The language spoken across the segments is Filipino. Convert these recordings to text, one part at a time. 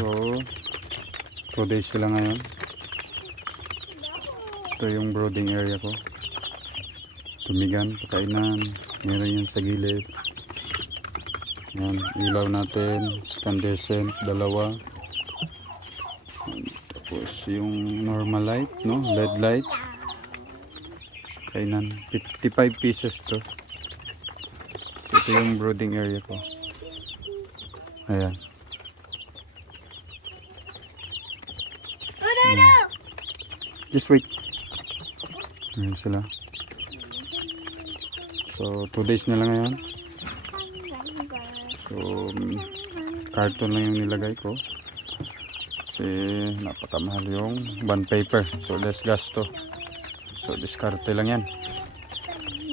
So 2 days sila ngayon. Ito yung brooding area ko. Tumigan, pakainan, meron yan sa gilid. Yan, ilaw natin, incandescent, 2. Tapos yung normal light, no? LED light. Kainan, 55 pieces to. So ito yung brooding area ko. Ayan. Just wait. Ayan sila. So 2 days na lang ngayon. So carton lang yung nilagay ko. Kasi napakamahal yung bond paper. So less gasto. So diskarte lang yan.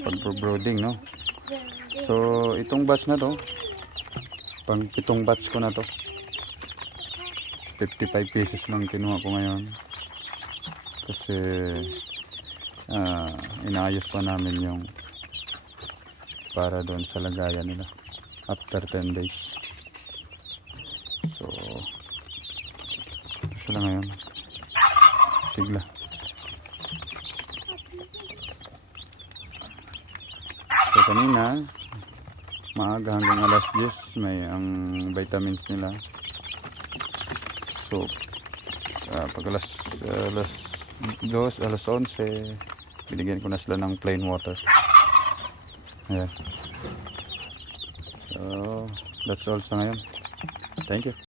Pag brooding, no? So itong batch na to, pang 7 batch ko na to. 55 pieces lang kinuha ko ngayon. Kasi inaayos pa namin yung para doon sa lagayan nila after 10 days. So ito sila ngayon, sigla. So kanina maaga hanggang alas 10 may ang vitamins nila. So pag alas 2, alas 11 binigyan ko na sila ng plain water. Ayan. So that's all sa ngayon. Thank you.